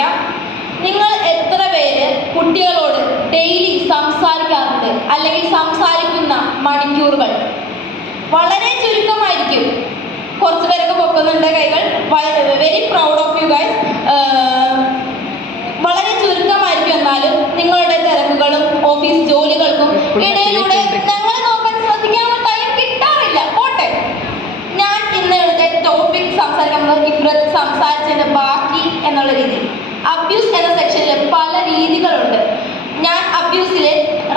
ചോദിക്കാം നിങ്ങൾ എത്ര പേര് കുട്ടികളോട് ഡെയിലി സംസാരിക്കാറുണ്ട്? അല്ലെങ്കിൽ സംസാരിക്കുന്ന മണിക്കൂറുകൾ? വളരെ ചുരുക്കമായിരിക്കും. കുറച്ച് പേരൊക്കെ പൊക്കുന്നുണ്ട് കൈകൾ. Very proud of you guys വളരെ ചുരുക്കമായിരിക്കും എന്നാലും നിങ്ങളുടെ തിരക്കുകളും ഓഫീസ് ജോലികൾക്കും ഇടയിലൂടെ ഞങ്ങൾ നോക്കാൻ ശ്രദ്ധിക്കാനുള്ള ടൈം കിട്ടാറില്ല. പോട്ടെ. ഞാൻ ഇന്ന് ഇവിടുത്തെ ടോപ്പിക് സംസാരിക്കുന്നത് ഇപ്പുറത്ത് സംസാരിച്ചതിന്റെ ബാക്കി എന്നുള്ള രീതിയിൽ. അബ്യൂസ് എന്ന സെക്ഷനിൽ പല രീതികളുണ്ട്. ഞാൻ അബ്യൂസിലെ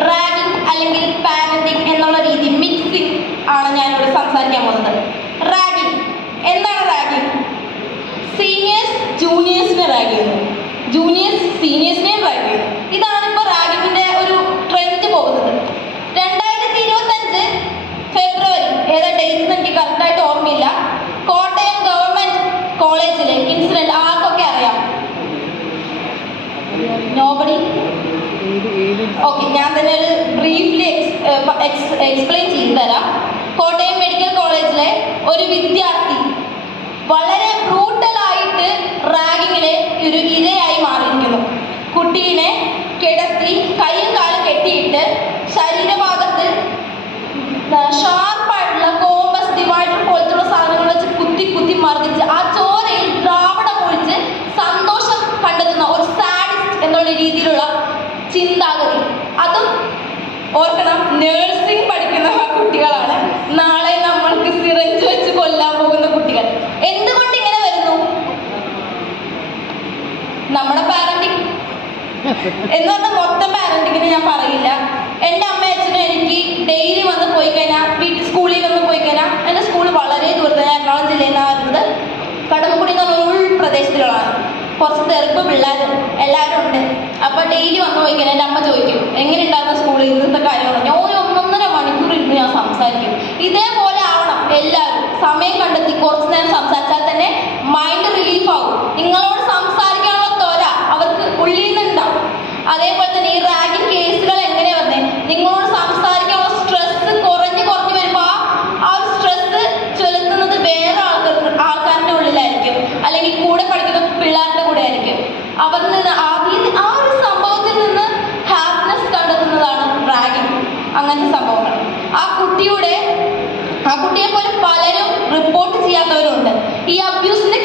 റാഗിങ് അല്ലെങ്കിൽ പാരന്റിങ് എന്നുള്ള രീതി മിക്സിംഗ് ആണ് ഞാൻ ഇവിടെ സംസാരിക്കാൻ പോകുന്നത്. റാഗിങ് എന്താണ് റാഗിങ് സീനിയേഴ്സ് ജൂനിയേഴ്സിനെ റാഗ് ചെയ്യുന്നു. ജൂനിയേഴ്സ് സീനിയേഴ്സിനെയും റാഗ് ചെയ്യുന്നു. ഇതാണ് ഇപ്പോൾ റാഗിങ്ങിന്റെ ഒരു ട്രെൻഡ് പോകുന്നത്. നോബഡി ഓക്കെ ഞാൻ തന്നെ ഒരു ബ്രീഫ്ലി എക്സ്പ്ലെയിൻ ചെയ്തു തരാം കോട്ടയം മെഡിക്കൽ കോളേജിലെ ഒരു വിദ്യാർത്ഥി വളരെ ബ്രൂട്ടലായിട്ട് റാഗിങ്ങിലെ ഒരു ഇരയായി മാറിയിരിക്കുന്നു. കുട്ടീനെ കിടത്തി കൈയും കാലും കെട്ടിയിട്ട് ശരീരഭാഗത്ത് ഷാർപ്പായിട്ടുള്ള കോമ്പസ് ഡിവൈഡർ പോലത്തുള്ള സാധനങ്ങൾ അതും ഓർക്കണം നേഴ്സിംഗ് പഠിക്കുന്ന കുട്ടികളാണ്. നാളെ നമ്മൾക്ക് സിറഞ്ച് വെച്ച് കൊല്ലാൻ പോകുന്ന കുട്ടികൾ. എന്തുകൊണ്ട് ഇങ്ങനെ വരുന്നു? നമ്മുടെ പാരന്റിങ് എന്ന് പറഞ്ഞാൽ മൊത്തം പാരന്റിങ്ങിന് ഞാൻ പറയില്ല. എന്റെ അമ്മ അച്ഛനും എനിക്ക് ഡെയിലി വന്ന് പോയി കഴിഞ്ഞാൽ വീട്ടിൽ സ്കൂളിൽ വന്ന് പോയി കഴിഞ്ഞാൽ എന്റെ സ്കൂൾ വളരെ ദൂരത്ത് ഞാൻ എറണാകുളം ജില്ലയിൽ നിന്നാണ് വരുന്നത്. കടമ്പുടി എന്ന് പറഞ്ഞ ഉൾപ്രദേശത്തിലുള്ളതാണ് കുറച്ച് തെറുപ്പ് പിള്ളേരും എല്ലാവരും ഉണ്ട്. അപ്പോൾ ഡെയിലി വന്ന് കഴിഞ്ഞാൽ എന്റെ അമ്മ ചോദിക്കും എങ്ങനെ ഉണ്ടായിരുന്നു സ്കൂളിൽ ഇന്നത്തെ കാര്യം? ഞാൻ ഒരു ഒന്നൊന്നര മണിക്കൂർ ഇരുന്ന് ഞാൻ സംസാരിക്കും. ഇതേപോലെ ആവണം എല്ലാവരും. സമയം കണ്ടെത്തി ചെയ്യാത്തവരുണ്ട് ഈ അബ്യൂസിന്റെ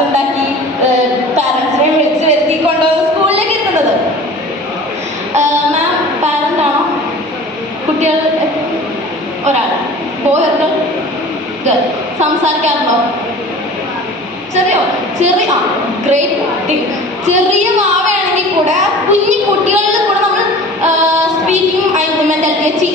ഉണ്ടാക്കി പാരൻസിനെ വിളിച്ച് വരുത്തി കൊണ്ടുവന്ന് സ്കൂളിലേക്ക് എത്തുന്നത് മാം പാരന്റ് ആണോ? കുട്ടികൾ ഒരാൾ. ബോയ് സംസാരിക്കാറുണ്ടോ? ചെറിയ ചെറിയ ഗ്രേറ്റ് ചെറിയ മാവയാണെങ്കിൽ കൂടെ കുഞ്ഞു കുട്ടികളിൽ കൂടെ നമ്മൾ സ്പീക്കിംഗ് മെന്റാലിറ്റി